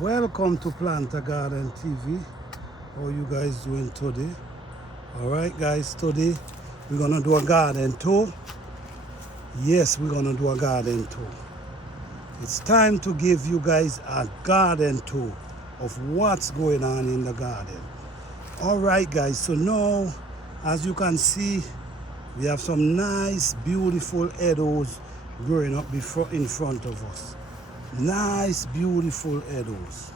Welcome to Plant a Garden TV. How you guys doing today? Alright guys, today we're gonna do a garden tour. Yes, we're gonna do a garden tour. It's time to give you guys a garden tour of what's going on in the garden. Alright guys, so now as you can see, we have some nice beautiful meadows growing up in front of us. Nice beautiful meadows.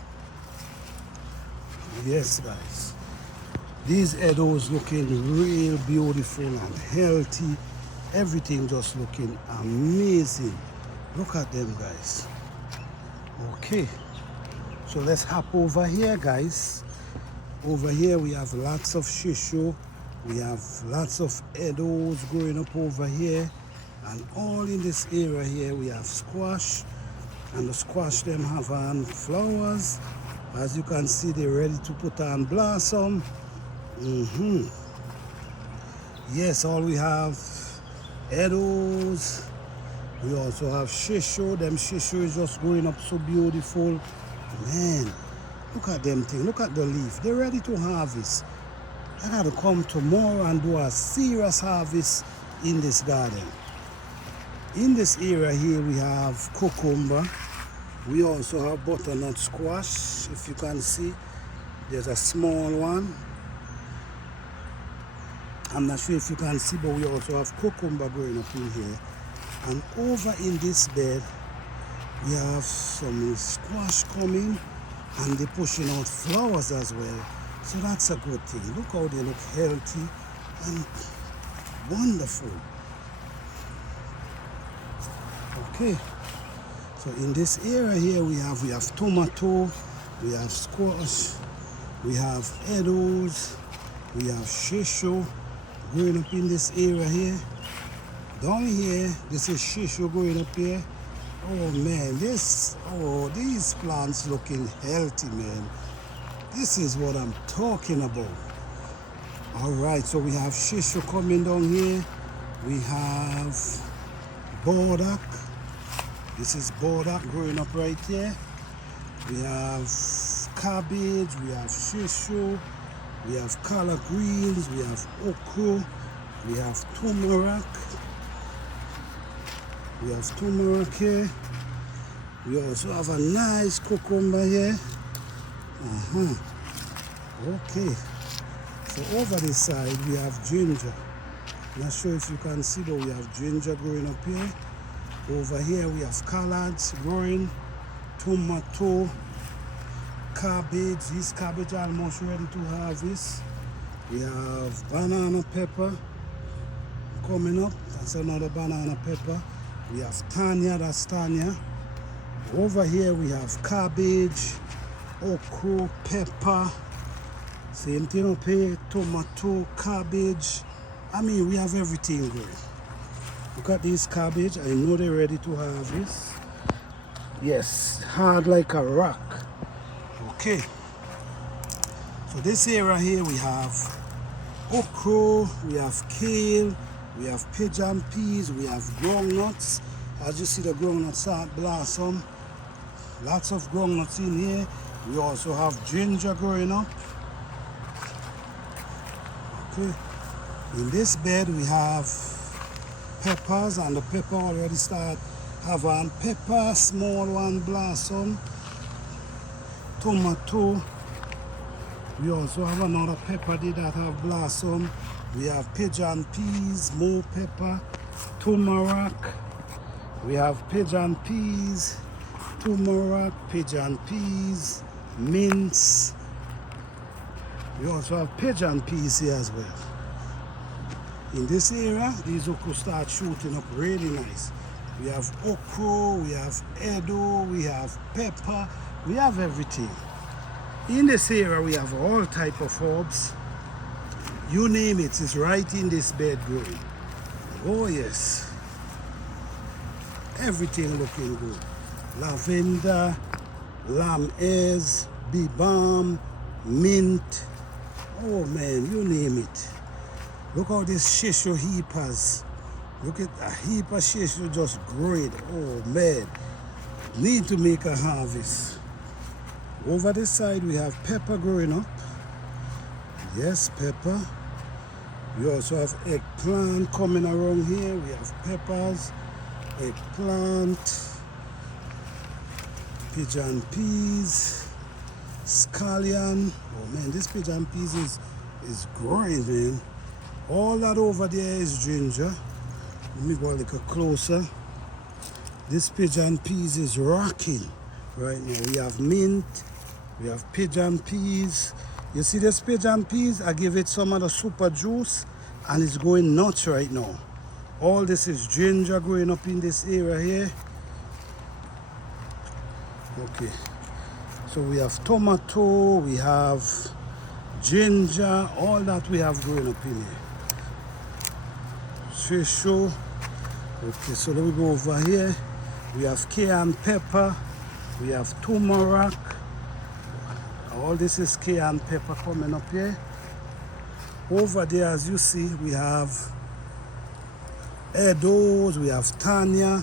Yes guys, these meadows looking real beautiful and healthy. Everything just looking amazing. Look at them guys. Okay, so let's hop over here guys. Over here we have lots of shisho. We have lots of meadows growing up over here, and all in this area here we have squash, and the squash them have on flowers. As you can see, they're ready to put on blossom. Yes, all we have meadows. We also have shisho. Them shisho is just growing up so beautiful. Man, look at them thing. Look at the leaf. They're ready to harvest. I gotta come tomorrow and do a serious harvest in this garden. In this area here we have cucumber. We also have butternut squash. If you can see, there's a small one. I'm not sure if you can see, but we also have cucumber growing up in here. And over in this bed, we have some squash coming, and they're pushing out flowers as well. So that's a good thing. Look how they look healthy and wonderful. Okay. So in this area here we have tomato, we have squash, we have meadows, we have shisho growing up in this area here. Down here, this is shisho growing up here. Oh man, these plants looking healthy, man. This is what I'm talking about. Alright, so we have shisho coming down here. We have burdock. This is burdock growing up right here. We have cabbage, we have shisho, we have collard greens, we have okra, we have turmeric. We have turmeric here. We also have a nice cucumber here. Okay. So over this side we have ginger. Not sure if you can see, but we have ginger growing up here. Over here we have collards growing, tomato, cabbage. This cabbage almost ready to harvest. We have banana pepper coming up. That's another banana pepper. We have Tanya, that's Tanya. Over here we have cabbage, okra, pepper. Same thing up here, tomato, cabbage. I mean, we have everything growing. Look at this cabbage. I know they're ready to harvest. Yes, hard like a rock. Okay. So this area here we have okra, we have kale, we have pigeon peas, we have groundnuts. As you see, the groundnuts start blossom. Lots of groundnuts in here. We also have ginger growing up. Okay. In this bed we have peppers, and the pepper already start having pepper, small one blossom. Tomato. We also have another pepper there that have blossom. We have pigeon peas, more pepper, turmeric. We have pigeon peas, turmeric, pigeon peas, mince. We also have pigeon peas here as well. In this area, these okra start shooting up really nice. We have okra, we have edo, we have pepper, we have everything. In this area, we have all type of herbs. You name it, it's right in this bed growing. Oh yes. Everything looking good. Lavender, lamb airs, bee balm, mint. Oh man, you name it. Look how this shisho heap has. Look at a heap of shisho just growing. Oh man. Need to make a harvest. Over this side we have pepper growing up. Yes, pepper. We also have eggplant coming around here. We have peppers, eggplant, pigeon peas, scallion. Oh man, this pigeon peas is growing, man. All that over there is ginger. Let me go a little closer. This pigeon peas is rocking right now. We have mint, we have pigeon peas. You see this pigeon peas? I give it some of the super juice and it's going nuts right now. All this is ginger growing up in this area here. Okay, so we have tomato, we have ginger, all that we have growing up in here. Shisho. Okay, so let me go over here. We have cayenne pepper, we have turmeric. All this is cayenne pepper coming up here. Over there, as you see, we have Edos, we have Tanya.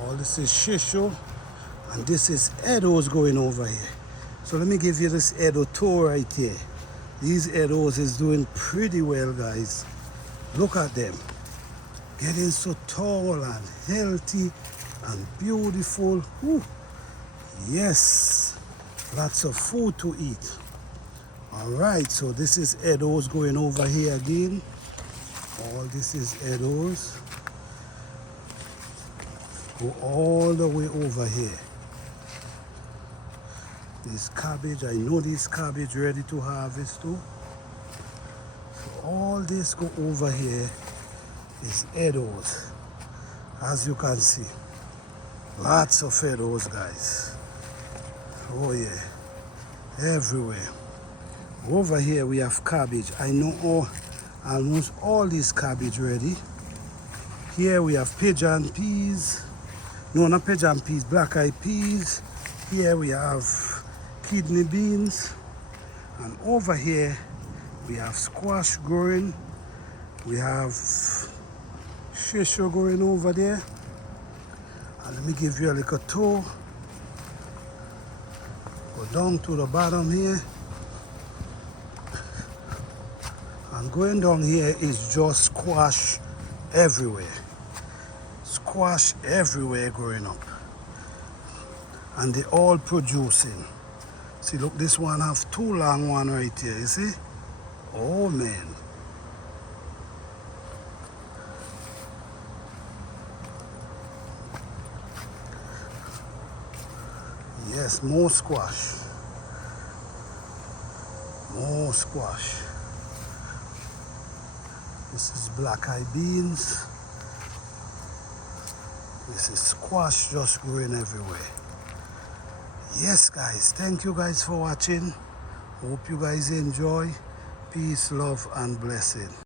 All this is Shisho, and this is Edos going over here. So let me give you this Edo tour right here. These Edos is doing pretty well, guys. Look at them. Getting so tall and healthy and beautiful. Whew. Yes, lots of food to eat. All right, so this is Edos going over here again. All this is Edos. Go all the way over here. This cabbage, I know this cabbage ready to harvest too. So all this go over here is Edos. As you can see, lots of Edos, guys. Oh yeah, everywhere. Over here we have cabbage. I know almost all this cabbage ready. Here we have pigeon peas. No, not pigeon peas, black-eyed peas. Here we have kidney beans. And over here we have squash growing. We have shisho growing over there. And let me give you a little tour. Go down to the bottom here. And going down here is just squash everywhere. Squash everywhere growing up. And they all producing. See, look, this one have two long one right here, you see? Oh man. Yes, more squash. More squash. This is black-eyed beans. This is squash just growing everywhere. Yes, guys, thank you guys for watching. Hope you guys enjoy. Peace, love, and blessing.